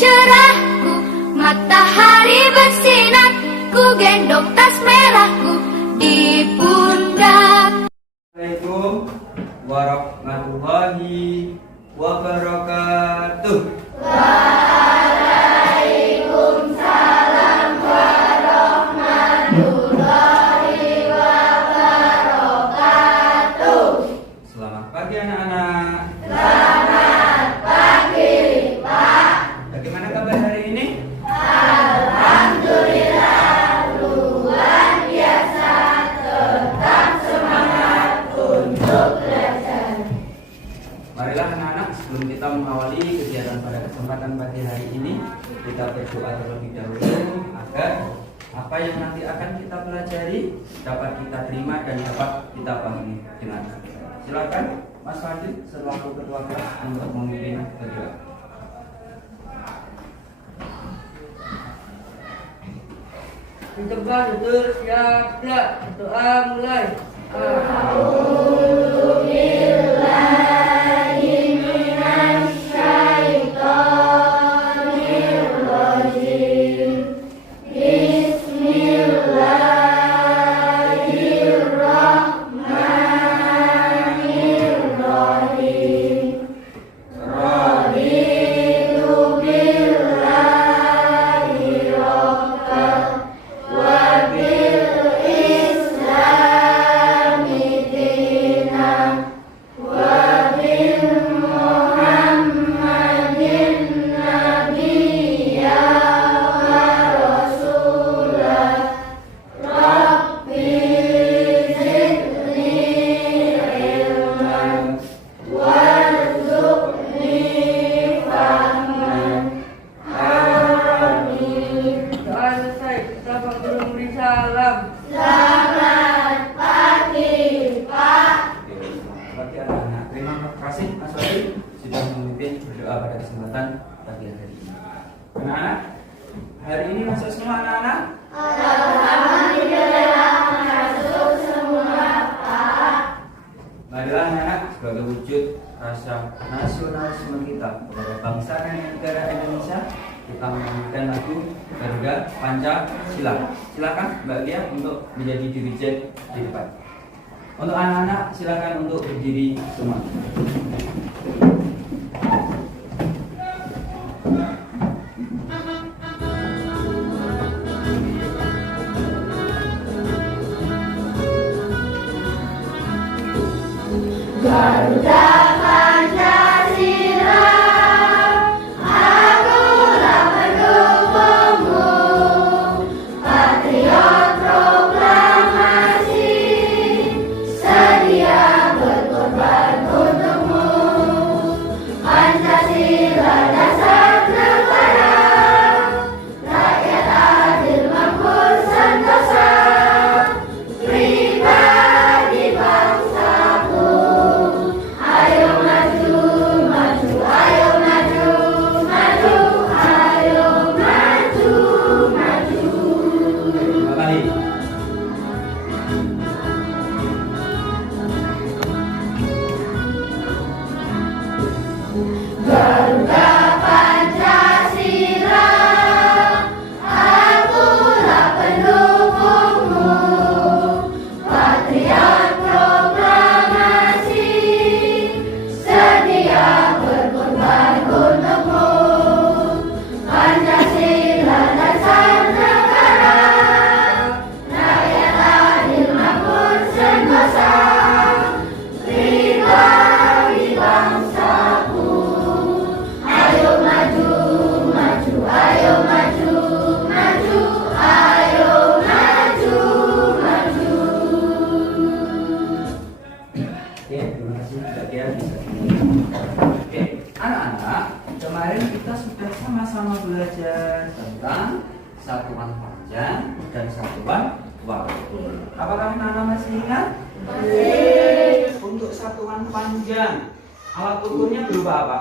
cerahku, matahari bersinar, ku gendong tas merahku di pundak. Assalamualaikum warahmatullahi wabarakatuh. Waalaikumsalam warahmatullahi wabarakatuh. Selamat pagi anak-anak. Selamat pagi, Pak. Bagaimana kabar hari ini? Alhamdulillah, luar biasa, tetap semangat untuk belajar. Marilah anak-anak, sebelum kita mengawali kegiatan pada kesempatan pagi hari ini, kita berdoa terlebih dahulu agar apa yang nanti akan kita pelajari dapat kita terima dan dapat kita pahami dengan baik. Silakan Mas Fadil selaku ketua kelas untuk memimpin berdoa. Coba duduk, siap, gerak, doa mulai. Doa selesai, kita memberi salam. Selamat pagi, Pak. Selamat pagi anak-anak. Terima kasih Mas Fadil sudah memimpin berdoa pada kesempatan pagi hari ini. Anak-anak, hari ini masuk semua anak-anak? Alhamdulillah, masuk semua, Pak. Marilah anak-anak, sebagai wujud rasa nasionalisme kita kepada bangsa dan negara Indonesia, kita menyanyikan lagu Garuda Pancasila. Silakan Mbak Gia untuk menjadi dirijen di depan. Untuk anak-anak silakan untuk berdiri semua. Garuda Pancasila, akulah pendukungmu, patriot proklamasi, sedia berkorban untukmu. Pancasila dasar negara, rakyat adil makmur sentosa, pribadi bangsaku. Ayo maju, maju, ayo maju, maju, ayo maju, maju. Terima kasih. Garuda Pancasila, akulah pendukungmu, patriot proklamasi, sedia berkorban untukmu. Pancasila dasar negara, rakyat adil makmur sentosa, pribadi bangsaku. Ayo maju, maju, ayo maju, maju, ayo maju, maju. Oke, terima kasih Mbak Gia bisa. Oke, anak-anak, kemarin kita sudah sama-sama belajar tentang satuan panjang dan satuan waktu. Apakah anak-anak masih ingat? Untuk satuan panjang, alat ukurnya berupa apa?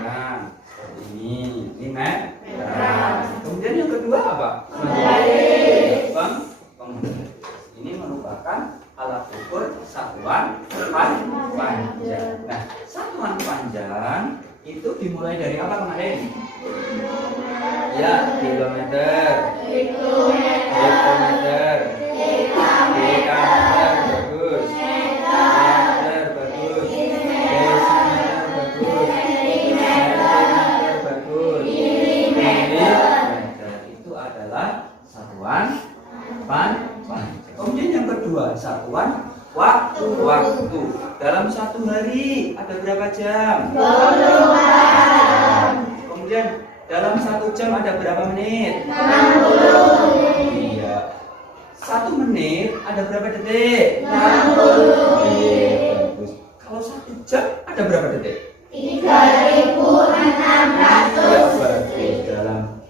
Nah, ini meter. Kemudian yang kedua apa? Bang, ini merupakan alat ukur satuan panjang. Nah, satuan panjang itu itu dimulai dari apa kemarin? Ya, kilometer, hektometer, dekameter, bagus. Meter, bagus. Desimeter, bagus. Sentimeter, bagus. Milimeter itu adalah satuan panjang. Kemudian yang kedua, satuan waktu. Dalam satu hari ada berapa jam? 20 jam. Kemudian dalam 1 jam ada berapa menit? 60 menit. Iya. 1 menit ada berapa detik? 60 Iya, bagus. Kalau 1 jam ada berapa detik? 3.600. Bagus. Dalam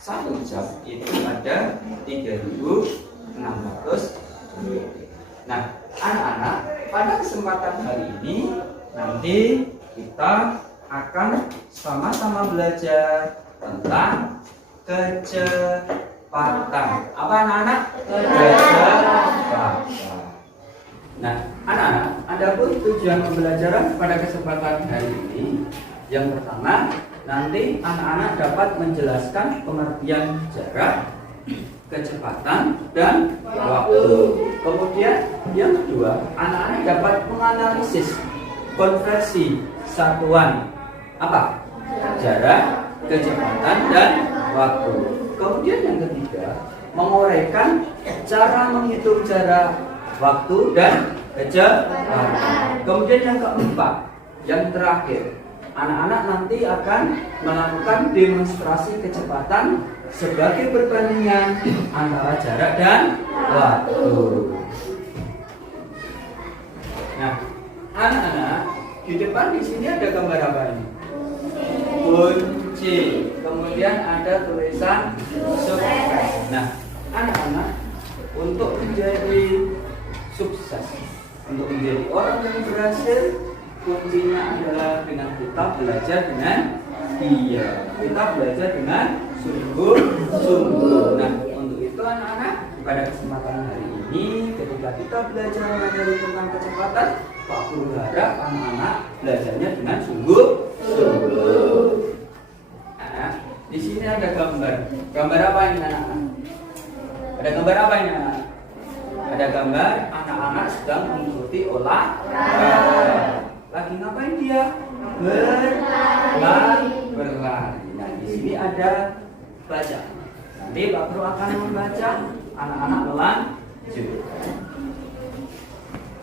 1 jam itu ada 3.600 detik. Nah, anak-anak, pada kesempatan hari ini nanti kita akan sama-sama belajar tentang kecepatan. Apa anak-anak? Kecepatan. Nah, anak-anak, adapun tujuan pembelajaran pada kesempatan hari ini, yang pertama, nanti anak-anak dapat menjelaskan pengertian jarak, kecepatan, dan waktu. Kemudian yang kedua, anak-anak dapat menganalisis konversi satuan apa? Jarak, kecepatan, dan waktu. Kemudian yang ketiga, menguraikan cara menghitung jarak, waktu, dan kecepatan. Kemudian yang keempat, yang terakhir, anak-anak nanti akan melakukan demonstrasi kecepatan sebagai perbandingan antara jarak dan waktu. Nah, anak-anak, di depan di sini ada gambar apa ini? Kunci. Kemudian ada tulisan sukses. Nah, anak-anak, untuk menjadi sukses, untuk menjadi orang yang berhasil, kuncinya adalah dengan kita belajar dengan kita belajar dengan sungguh-sungguh. Nah, untuk itu anak-anak, pada kesempatan hari ini ketika kita belajar materi tentang kecepatan, Pak Guru harap anak-anak belajarnya dengan sungguh-sungguh. Nah, di sini ada gambar. Gambar apa ini anak-anak? Ada gambar apa ini anak-anak? Ada gambar anak-anak sedang mengikuti olahraga. Lagi ngapain dia? Berlari. Nah, di sini ada baca. Nanti Pak Guru akan membaca, anak-anak melanjut.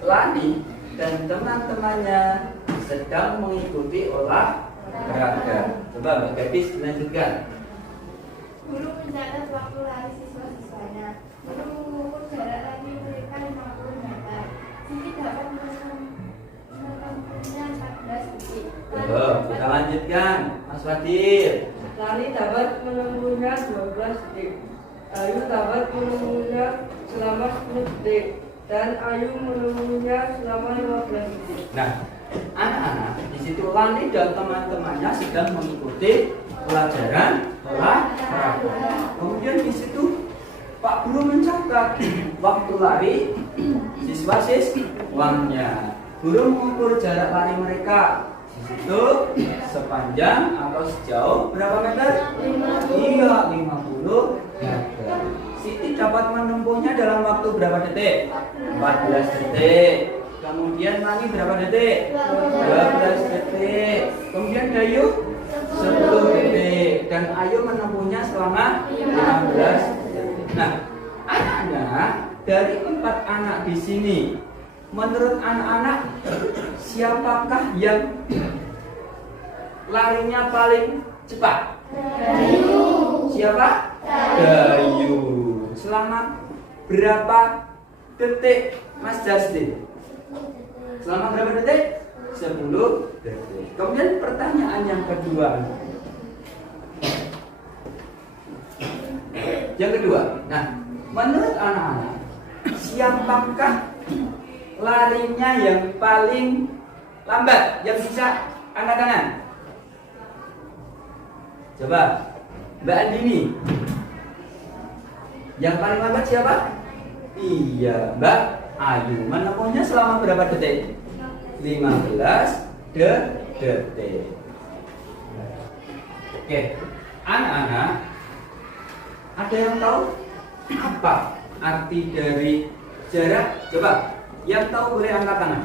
Lani dan teman-temannya sedang mengikuti olahraga. Coba Mbak Gadis dilanjutkan. Guru mencatat waktu lari siswa-siswanya. Guru mengukur jarak lari mereka 50 meter. Sisi dapat menempuhnya 14 detik. Kita lanjutkan, Mas Fadil. Lani dapat menempuhnya 12 detik. Ayu dapat menempuhnya selama 10 detik. Dan Ayu menempuhnya selama 15 detik. Nah, anak-anak, di situ Lani dan teman-temannya sedang mengikuti pelajaran olahraga. Kemudian di situ Pak Guru mencatat waktu lari siswa-siswanya. Guru mengukur jarak lari mereka. Di situ sepanjang atau sejauh berapa meter? 50 meter. Siti dapat menempuhnya dalam waktu berapa detik? 14 detik. Kemudian Lani berapa detik? 12 detik. Kemudian Dayu 10 detik. Dan Ayu menempuhnya selama 15 detik. Nah, anak-anak, dari 4 anak di sini, menurut anak-anak, siapakah yang larinya paling cepat? Dayu. Siapa? Dayu. Selama berapa detik, Mas Justin? Selama berapa detik? 10 detik. Kemudian pertanyaan yang kedua. Yang kedua, nah, menurut anak-anak, siapakah larinya yang paling lambat? Yang bisa angkat tangan. Coba, Mbak Andini. Yang paling lambat siapa? Iya, Mbak Ayu. Menempuhnya selama berapa detik? 15 detik. Oke, anak-anak, ada yang tahu apa arti dari jarak? Coba, yang tahu boleh angkat tangan.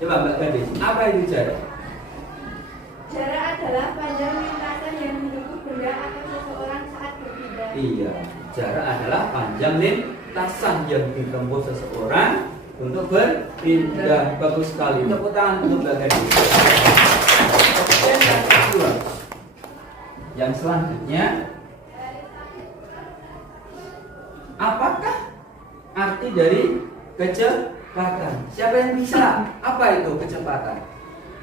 Coba Mbak Gadis, apa itu jarak? Jarak adalah panjang lintasan yang menempuh benda atau seseorang saat berpindah. Iya, jarak adalah panjang lintasan yang ditempuh seseorang untuk berpindah. Bagus sekali. Tepuk tangan untuk Mbak Gadis. Kemudian yang kedua, yang selanjutnya, apakah arti dari kecepatan? Siapa yang bisa? Apa itu kecepatan?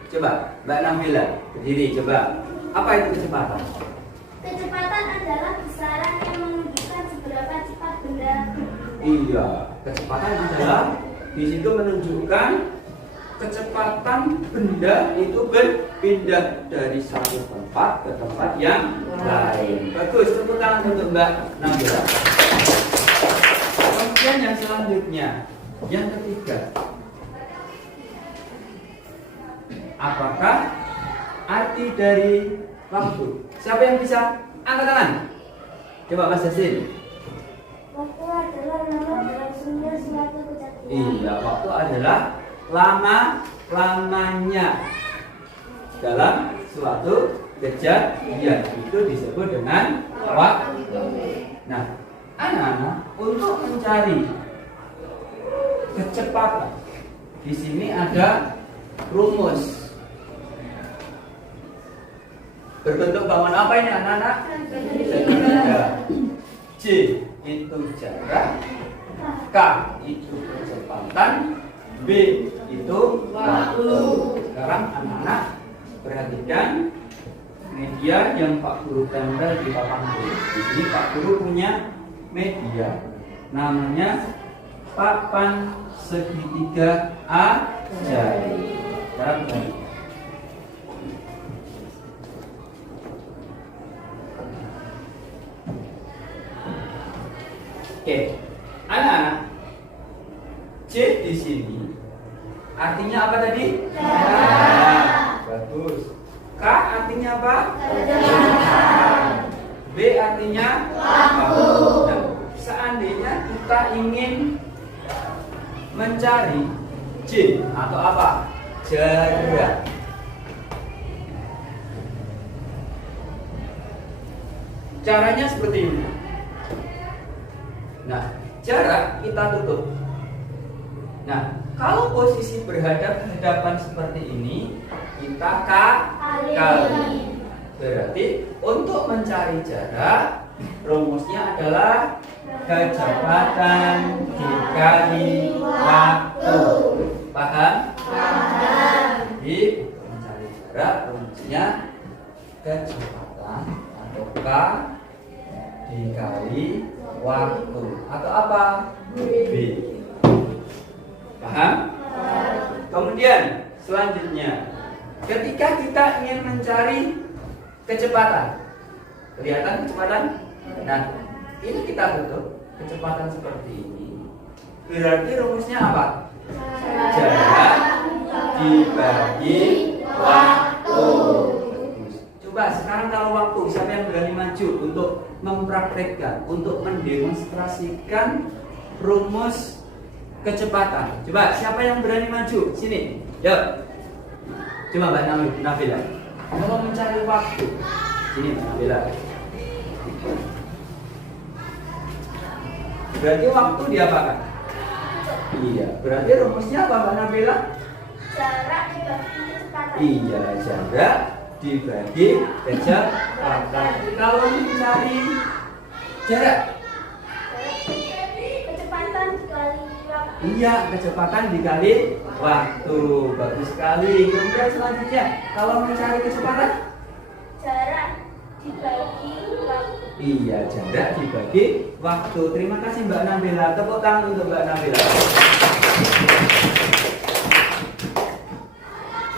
Coba, Mbak Nabila, berdiri, coba. Apa itu kecepatan? Kecepatan adalah besaran yang menunjukkan seberapa cepat benda. Iya, kecepatan adalah di situ menunjukkan kecepatan benda itu berpindah dari satu tempat ke tempat yang lain. Bagus, tepuk tangan untuk Mbak Nabila. Kemudian yang selanjutnya, yang ketiga, apakah arti dari waktu? Siapa yang bisa angkat tangan? Coba Mas Yasin. Waktu adalah nama berlangsungnya suatu kejadian. Iya, waktu adalah lamanya dalam suatu kejadian, itu disebut dengan waktu. Nah, anak-anak, untuk mencari kecepatan, di sini ada rumus. Berbentuk bangun apa ini anak-anak? Segitiga. J itu jarak, K itu kecepatan, B itu waktu. Sekarang anak-anak perhatikan media yang Pak Guru tempel di papan tulis. Di sini Pak Guru punya media, namanya papan segitiga ajaib. Sekarang perhatikan. Oke, anak-anak, C di sini artinya apa tadi? Jarak. Bagus. K artinya apa? Kecepatan. B artinya waktu. Nah, seandainya kita ingin mencari J atau apa? Jarak. Caranya seperti ini. Nah, jarak kita tutup. Nah, kalau posisi berhadapan seperti ini, kita kali. Berarti untuk mencari jarak, rumusnya adalah kecepatan dikali waktu. Paham? Paham. Jadi, untuk mencari jarak, rumusnya kecepatan atau K dikali waktu, atau apa? B. Paham? Kemudian selanjutnya, ketika kita ingin mencari kecepatan, kelihatan kecepatan? Nah, ini kita tutup kecepatan seperti ini. Berarti rumusnya apa? Jarak dibagi waktu. Coba sekarang kalau waktu, siapa yang berani maju untuk mempraktekkan, untuk mendemonstrasikan rumus kecepatan? Coba siapa yang berani maju? Sini, yuk. Coba Mbak Nabila. Kalau mencari waktu, sini Mbak Nabila. Berarti waktu diapakan? Iya, berarti rumusnya apa Mbak Nabila? Jarak dibagi kecepatan. Iya, jarak dibagi kecepatan. Kalau mencari jarak, Kecepatan dikali waktu. iya, kecepatan dikali waktu. Bagus sekali. Kemudian selanjutnya, kalau mencari kecepatan, Jarak dibagi waktu. iya, jarak dibagi waktu. Terima kasih Mbak Nabila. Tepuk tangan untuk Mbak Nabila.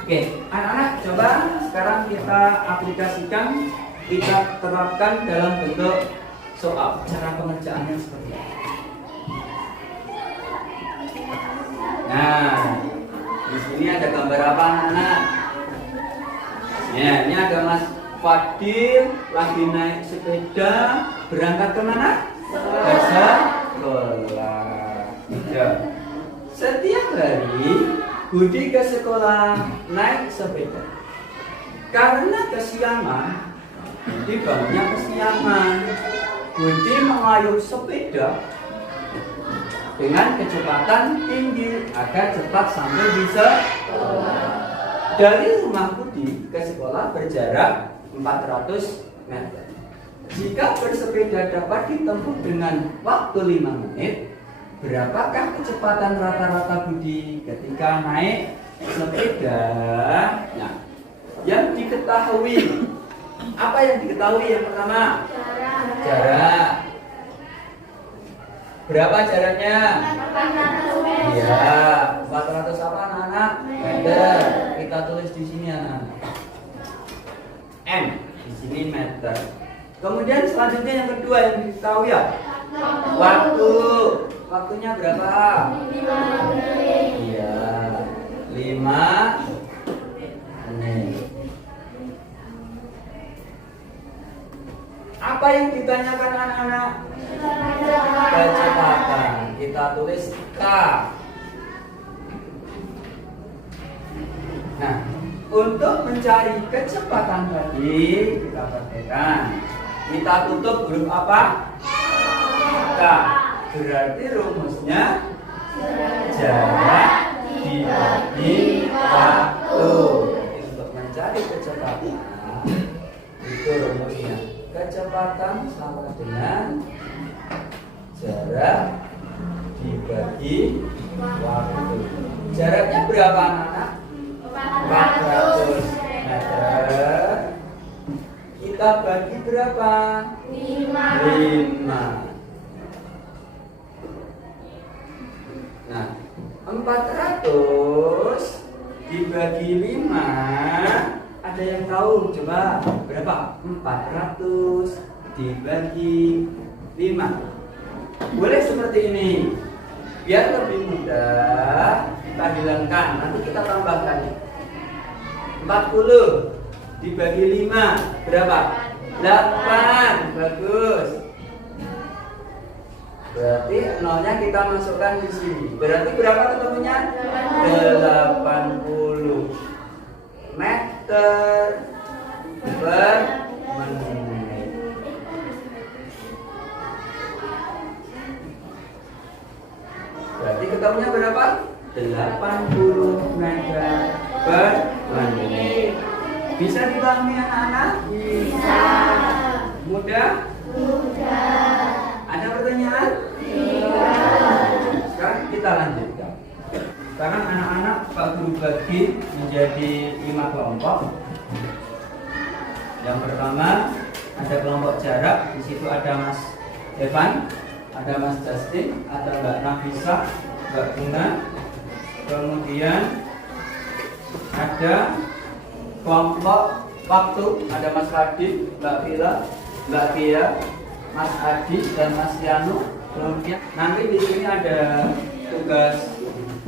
Oke, anak-anak, coba sekarang kita aplikasikan, kita terapkan dalam bentuk soal. Cara pengerjaannya seperti apa? Nah, di sini ada gambar apa anak-anak? Ya, ini ada Mas Fadil lagi naik sepeda berangkat kemana? Ke sekolah. Ya. Setiap hari Budi ke sekolah naik sepeda. Karena kesiangan, Budi bangunnya kesiangan. Budi mengayuh sepeda dengan kecepatan tinggi agar cepat sampai di sekolah. Dari rumah Budi ke sekolah berjarak 400 meter. Jika bersepeda dapat ditempuh dengan waktu 5 menit, berapakah kecepatan rata-rata Budi ketika naik sepeda? Nah, yang diketahui, apa yang diketahui yang pertama? Jarak. Berapa jaraknya? 800 meter. Iya, 400 apa anak-anak? Meter. Kita tulis di sini anak-anak. M, di sini meter. Kemudian selanjutnya yang kedua yang diketahui ya? Waktu. Waktunya berapa? 5 menit. Iya, 5 menit. Apa yang ditanyakan anak-anak? Kecepatan. Kita tulis K. Nah, untuk mencari kecepatan tadi kita praktekkan. Kita tutup huruf apa? K. Berarti rumusnya jarak dibagi waktu. Untuk mencari kecepatan itu rumusnya kecepatan sama dengan jarak dibagi waktu. Jaraknya berapa anak-anak? 400 meter. Kita bagi berapa? 5. Nah, 400 dibagi 5. Ada yang tahu? Coba berapa? 400 dibagi 5. Boleh seperti ini. Biar lebih mudah kita hilangkan. Nanti kita tambahkan. 40 dibagi 5 berapa? 8. Bagus. Berarti nolnya kita masukkan di sini. Berarti berapa ketemunya? 80 meter per menit. Berarti ketemunya berapa? 80 meter per menit. Bisa dipahami anak-anak? Bisa. Mudah? Mudah. Ada pertanyaan? Tidak. Sekarang kita lanjutkan. Sekarang anak-anak Pak Guru bagi menjadi 5 kelompok. Yang pertama ada kelompok jarak. Di situ ada Mas Evan, ada Mas Justin, ada Mbak Nafisa, Mbak Bunga. Kemudian ada kelompok waktu. Ada Mas Radit, Mbak Vila, Mbak Kia, Mas Adi dan Mas Yanu. Kemudian nanti di sini ada tugas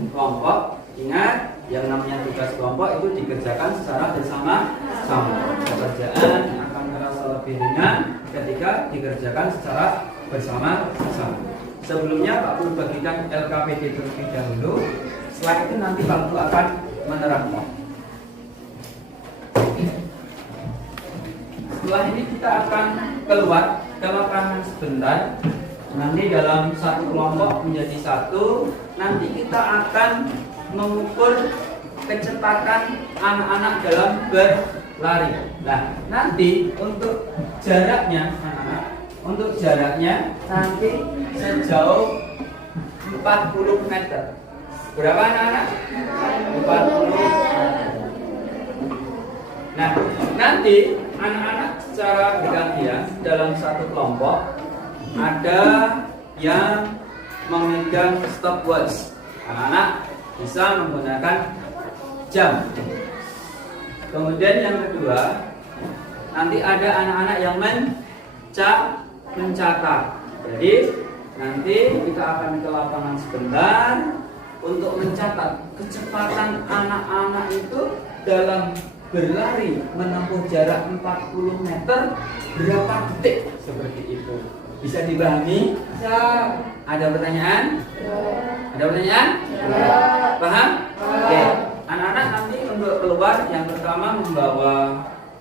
kelompok. Ingat, yang namanya tugas kelompok itu dikerjakan secara bersama-sama. Pekerjaan akan terasa lebih ringan ketika dikerjakan secara bersama-sama. Sebelumnya Pak Guru bagikan LKPD terlebih dahulu. Setelah itu nanti Pak Guru akan menerangkan. Setelah ini kita akan keluar ke lapangan sebentar. Nanti dalam satu kelompok menjadi satu. Nanti kita akan mengukur kecepatan anak-anak dalam berlari. Nah, nanti untuk jaraknya anak-anak, untuk jaraknya nanti sejauh 40 meter. Berapa anak-anak? 40 meter. Nah, nanti anak-anak secara bergantian dalam satu kelompok ada yang memegang stopwatch. Anak-anak bisa menggunakan jam. Kemudian yang kedua, nanti ada anak-anak yang mencatat. Jadi nanti kita akan ke lapangan sebentar untuk mencatat kecepatan anak-anak itu dalam berlari menempuh jarak 40 meter berapa detik? Seperti itu. Bisa dipahami? Ya. Ada pertanyaan? Ya. Ada pertanyaan? Ya. Paham? Oke. Anak-anak nanti untuk keluar yang pertama membawa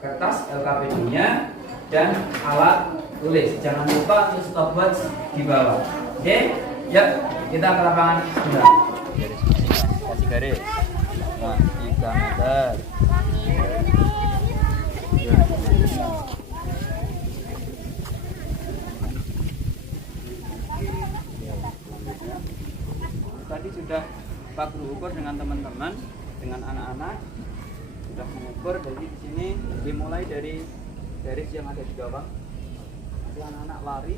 kertas LKPD-nya dan alat tulis. Jangan lupa untuk stopwatch di bawah. Oke? Ya, kita ke lapangan sebentar. Kasih garis. Nah, 3 meter. Tadi sudah Pak Guru ukur dengan teman-teman, dengan anak-anak sudah mengukur. Jadi di sini dimulai dari garis yang ada di bawah. Nanti anak-anak lari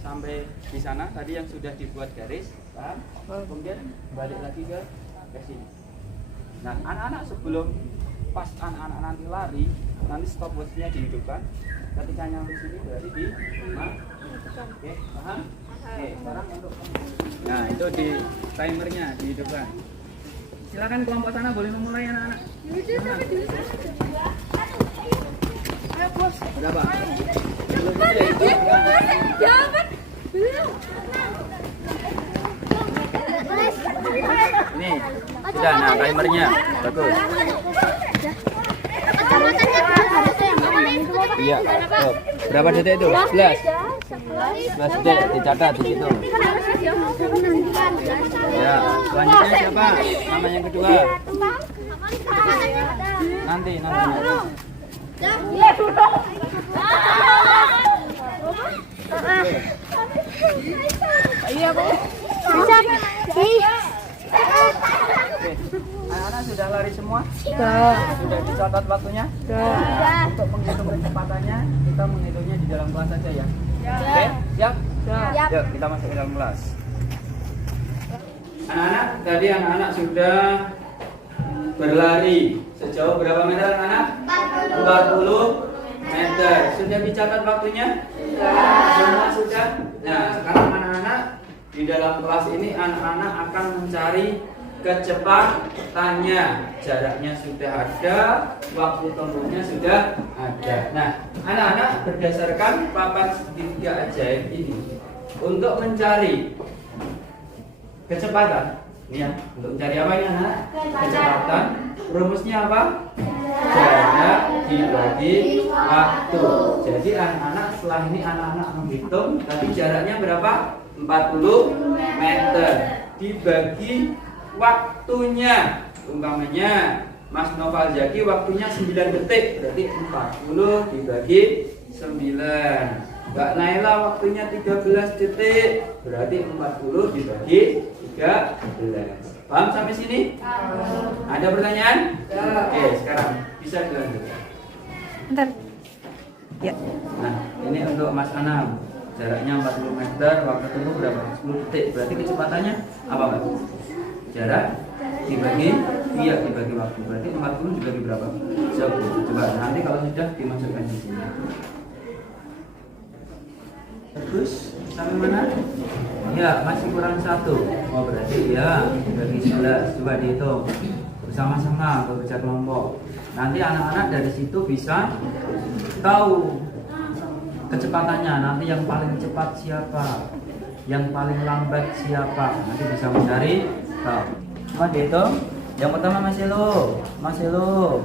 sampai di sana tadi yang sudah dibuat garis, paham? Kemudian balik lagi ke sini. Nah, anak-anak sebelum pas anak-anak nanti lari, nanti stopwatch-nya dihidupkan. Ketika nyampe sini berarti di oke, paham? Oke, sekarang untuk nah itu di timernya dihidupkan. Silakan kelompok sana boleh memulai anak-anak. Berapa? Nih, sudah, nah timernya bagus. Iya, tuh. Berapa detik itu? 11. 11 detik, dicatat di situ. Ya, selanjutnya siapa? Nama yang kedua. Nanti namanya. Iya, Bu. Bisa. Oke. Anak-anak sudah lari semua? Sudah dicatat waktunya? Nah, untuk menghitung kecepatannya, kita menghitungnya di dalam kelas saja ya. Oke, siap? Yuk, kita masuk ke dalam kelas. Anak-anak, tadi anak-anak sudah berlari sejauh berapa meter anak-anak? 40 meter. Sudah dicatat waktunya? Semua sudah? Nah, sekarang anak-anak di dalam kelas ini anak-anak akan mencari kecepatannya. Jaraknya sudah ada, waktu tempuhnya sudah ada. Nah, anak-anak berdasarkan papan segitiga ajaib ini untuk mencari kecepatan. Ini ya, untuk mencari apa ini anak? Kecepatan. Rumusnya apa? Jarak dibagi waktu. Jadi anak-anak setelah ini anak-anak menghitung tadi jaraknya berapa? 40 meter dibagi waktunya. Umpamanya Mas Noval Zaki waktunya 9 detik, berarti 40 dibagi 9. Mbak Naila waktunya 13 detik, berarti 40 dibagi 13. Paham sampai sini? Ada pertanyaan? Oke, sekarang bisa dilanjutkan. Bentar. Ya. Nah, ini untuk Mas Anam. Jaraknya 40 meter, waktu tempuh berapa? 10 detik. Berarti kecepatannya apa, Mas? Jarak dibagi dibagi waktu. Berarti 40 dibagi berapa? 10. Coba nanti kalau sudah dimasukkan di sini. Bagus. Sampai mana? Ya, masih kurang 1. Oh, berarti ya dibagi 11. Coba dihitung bersama-sama bekerja kelompok. Nanti anak-anak dari situ bisa tahu kecepatannya. Nanti yang paling cepat siapa, yang paling lambat siapa, nanti bisa mencari tahu. Coba dihitung. Yang pertama Mas Elo.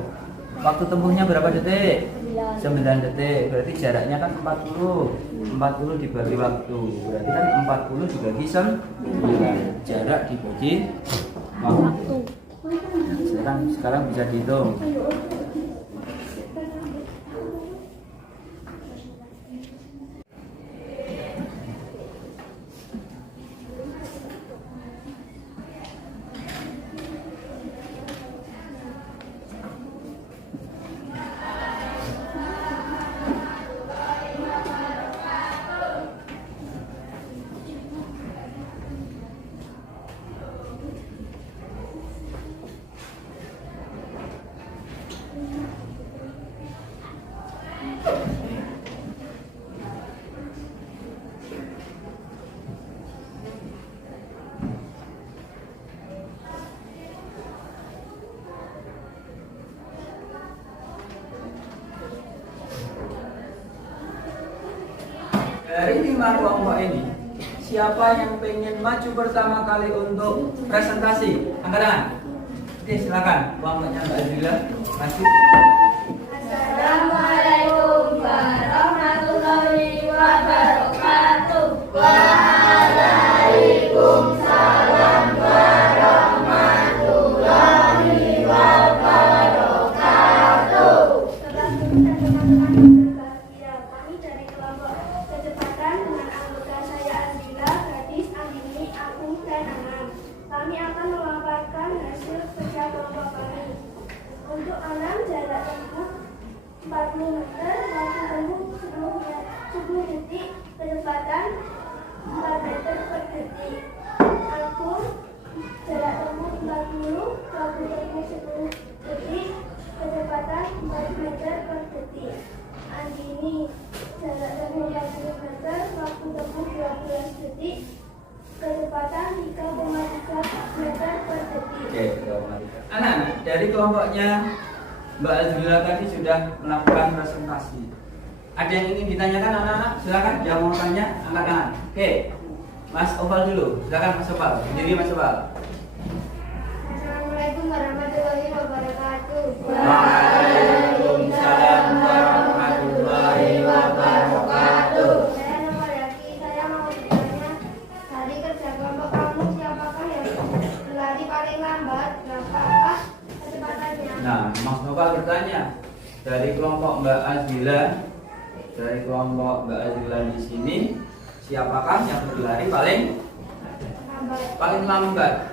Waktu tempuhnya berapa detik? 9 detik. Berarti jaraknya kan 40. 40 dibagi waktu. Berarti kan 40 dibagi 9. Jarak dibagi waktu. Sekarang bisa dihitung. dari 5 kelompok ini, siapa yang pengen maju pertama kali untuk presentasi? Angkat tangan. Oke, silakan. Kelompoknya Mbak Azila, maju. Assalamualaikum warahmatullahi wabarakatuh. Waalaikumsalam warahmatullahi wabarakatuh. Teman-teman berbahagia, kami dari kelompok kecepatan dengan anggota saya Azila, Gadis, Andini, Agung, dan Anam. Kami akan memaparkan hasil kerja kelompok kami. Untuk Anam jarak tempuh 40 meter, waktu tempuh 10 detik, kecepatan 4 meter per detik. Agung jarak tempuh 40, waktu tempuh 10 detik, kecepatan 4 meter per detik. Andini jarak tempuh 40 meter, waktu tempuh 12 detik, kecepatan 3,3 meter per detik. Oke, anak-anak dari kelompoknya Mbak Azila tadi sudah melakukan presentasi. Ada yang ingin ditanyakan anak-anak? Silakan yang mau tanya angkat tangan. Oke, Mas Oval dulu. Silakan Mas Oval. Sendiri Mas Oval. Assalamualaikum warahmatullahi wabarakatuh. Waalaikumsalam warahmatullahi wabarakatuh. Saya nama Yaki. Saya mau bertanya, dari kerja kelompok kamu siapakah yang berlari paling lambat? Berapakah kecepatannya? Nah, Mas Oval bertanya dari kelompok Mbak Azila, di sini, siapakah yang berlari paling lambat?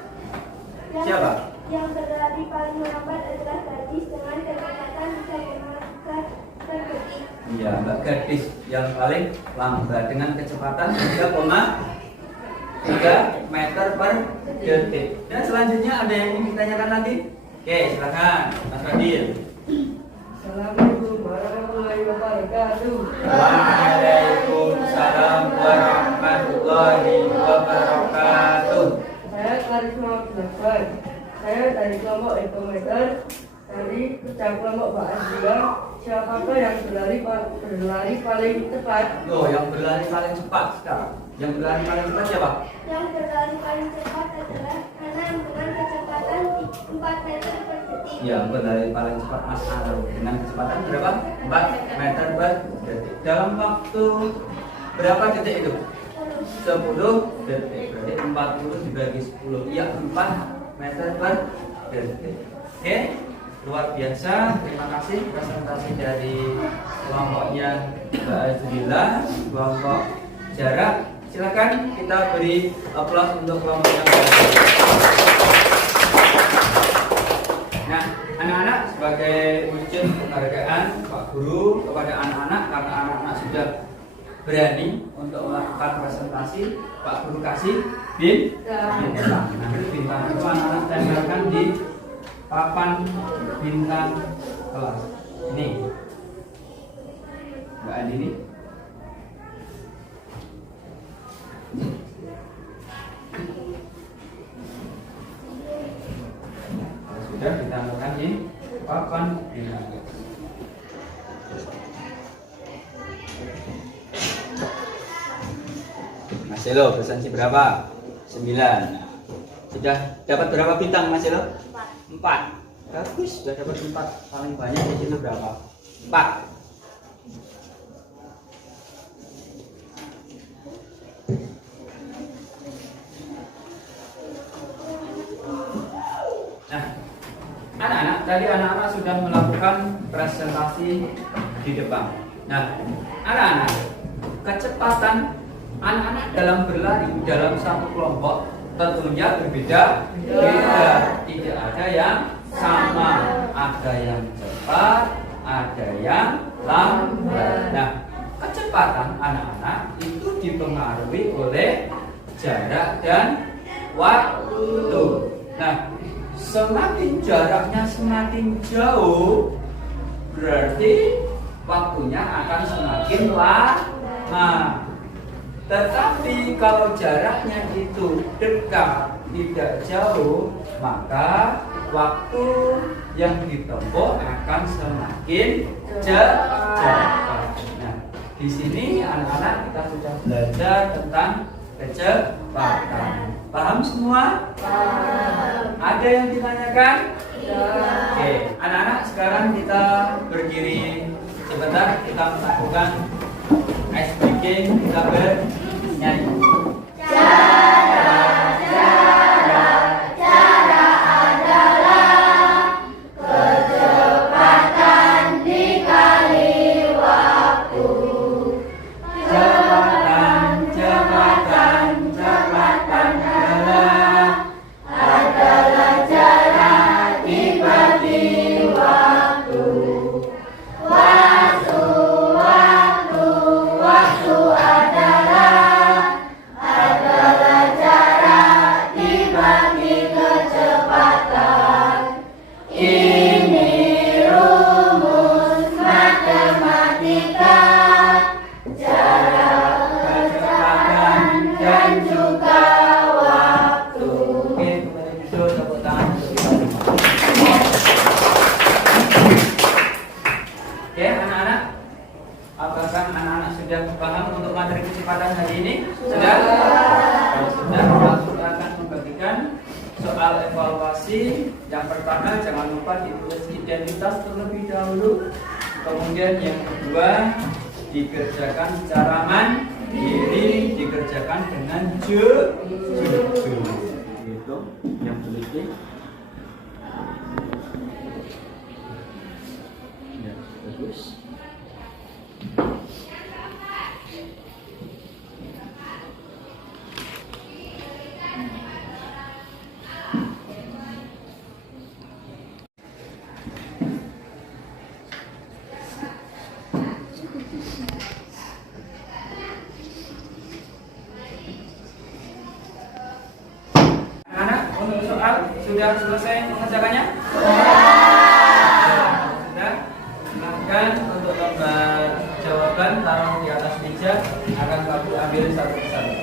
Siapa? Yang berlari paling lambat adalah Gadis dengan kecepatan 3,3 per detik. Iya, Mbak Gadis yang paling lambat dengan kecepatan 3,3 meter per detik. Dan selanjutnya ada yang ingin ditanyakan lagi? Oke, silakan Mas Fadil. Assalamualaikum warahmatullahi wabarakatuh. Waalaikumsalam warahmatullahi wabarakatuh. Saya Karisma Abdullah. Saya dari kelompok ekometer. Dari kerja kelompok Mbak Azila, siapakah yang berlari paling cepat? Oh, yang berlari paling cepat sekarang. Yang berlari paling cepat siapa? Yang berlari paling cepat adalah Anam dengan kecepatan 4 meter per detik. Yang berlari paling cepat Mas Anam dengan kecepatan berapa? 4 meter per detik. Dalam waktu berapa detik itu? 10 detik. Berarti 40 dibagi 10. Iya, 4 meter per detik. Oke, luar biasa. Terima kasih presentasi dari kelompoknya Mbak Azila, kelompok jarak. Silakan kita beri aplaus untuk kelompok yang berhasil. Nah, anak-anak, sebagai wujud penghargaan Pak Guru kepada anak-anak karena anak-anak sudah berani untuk melakukan presentasi, Pak Guru kasih bintang. Nanti bintang itu anak-anak tempelkan di papan bintang kelas. Ini Mbak Andini. Sudah ditambahkan di papan bintang. Mas Elo, presensi berapa? 9. Sudah dapat berapa bintang Mas Elo? 4. Bagus, sudah dapat 4. Paling banyak di situ berapa? 4. Nah, anak-anak, tadi anak-anak sudah melakukan presentasi di depan. Nah, anak-anak, kecepatan anak-anak dalam berlari dalam satu kelompok tentunya berbeda. Tidak ada yang sama, ada yang cepat, ada yang lambat. Nah, kecepatan anak-anak itu dipengaruhi oleh jarak dan waktu. Nah, semakin jaraknya semakin jauh, berarti waktunya akan semakin lama. Tetapi kalau jaraknya itu dekat, tidak jauh, maka waktu yang ditempuh akan semakin cepat. Nah, di sini anak-anak kita sudah belajar tentang kecepatan. Paham semua? Paham. Ada yang ditanyakan? Iya. Oke, anak-anak sekarang kita berdiri sebentar, kita melakukan ice breaking, kita bernyanyi. Oke, anak-anak, apakah anak-anak sudah paham untuk materi kecepatan hari ini? Sudah? Kalau sudah, kita akan membagikan soal evaluasi. Yang pertama, jangan lupa ditulis identitas terlebih dahulu. Kemudian yang kedua, dikerjakan secara mandiri, dikerjakan dengan jujur. Gitu, yang teliti. Ya, bagus. Anak-anak, untuk soal sudah selesai mengerjakannya? Sudah? Silahkan untuk lembar jawaban taruh di atas meja, akan Bapak ambil satu persatu.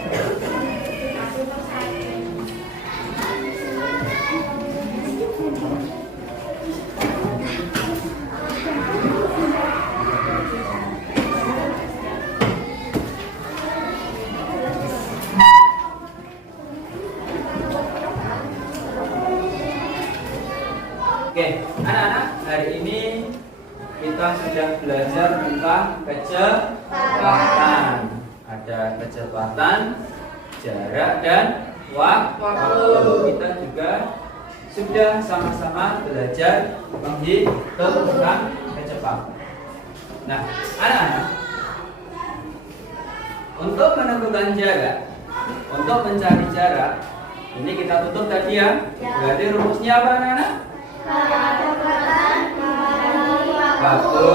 Oke, anak-anak, hari ini kita sudah belajar tentang kecepatan. Ada kecepatan, jarak, dan waktu. Kita juga sudah sama-sama belajar menghitung tentang kecepatan. Nah, anak-anak, untuk menentukan jarak, untuk mencari jarak, ini kita tutup tadi ya. Berarti rumusnya apa, anak-anak? Waktu.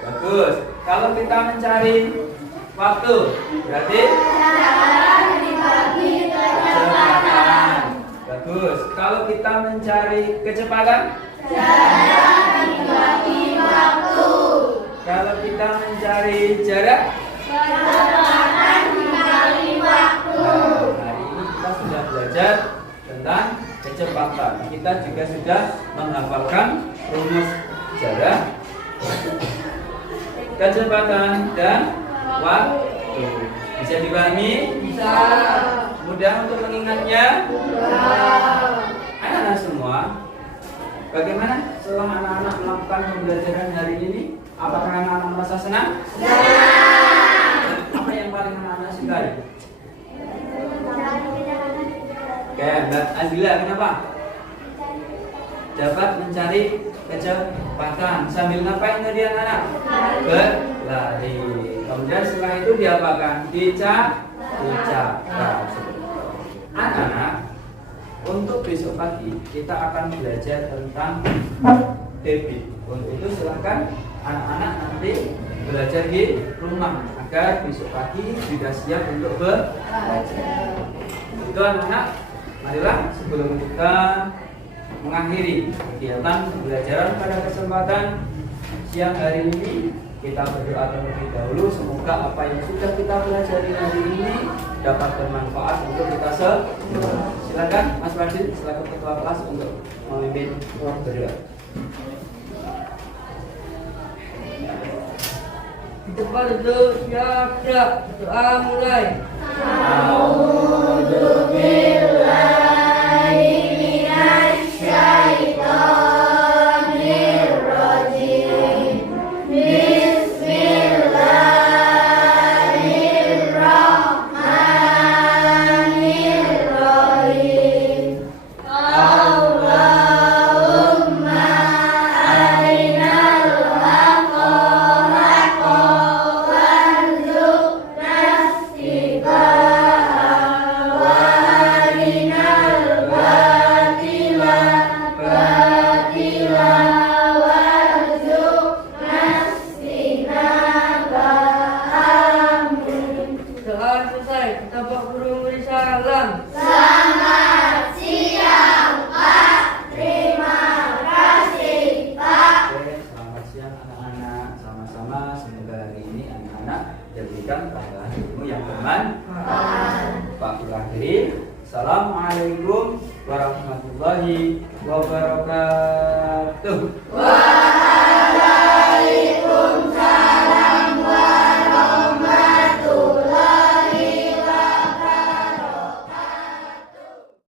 Bagus. Kalau kita mencari waktu, berarti kecepatan. Bagus. Kalau kita mencari kecepatan, kalau kita mencari jarak, hari ini kita sudah belajar tentang kecepatan. Kita juga sudah menghafalkan rumus jarak, kecepatan, dan waktu. Bisa dipahami? Bisa. Mudah untuk mengingatnya? Anak-anak semua, bagaimana setelah anak-anak melakukan pembelajaran hari ini? Apakah anak-anak merasa senang? Apa yang paling anak-anak sukai? Oke, Mbak Azila, kenapa? Dapat mencari kecepatan sambil ngapain tadi anak-anak? Berlari. Kemudian setelah itu diapakan? Dicatat. Anak-anak, untuk besok pagi kita akan belajar tentang debit. Untuk itu silakan anak-anak nanti belajar di rumah agar besok pagi sudah siap untuk belajar. Itu anak-anak, marilah sebelum kita mengakhiri kegiatan pembelajaran pada kesempatan siang hari ini, kita berdoa terlebih dahulu. Semoga apa yang sudah kita pelajari hari ini dapat bermanfaat untuk kita semua. Silakan Mas Fadil selaku ketua kelas untuk memimpin berdoa. Cepat duduk, siap, gerak. Doa mulai. Doa selesai, kita Pak Guru beri salam. Oke, selamat siang anak-anak. Sama-sama semoga hari ini anak-anak diberikan pahala ilmu yang bermanfaat. Pak Guru akhiri. Assalamualaikum warahmatullahi wabarakatuh.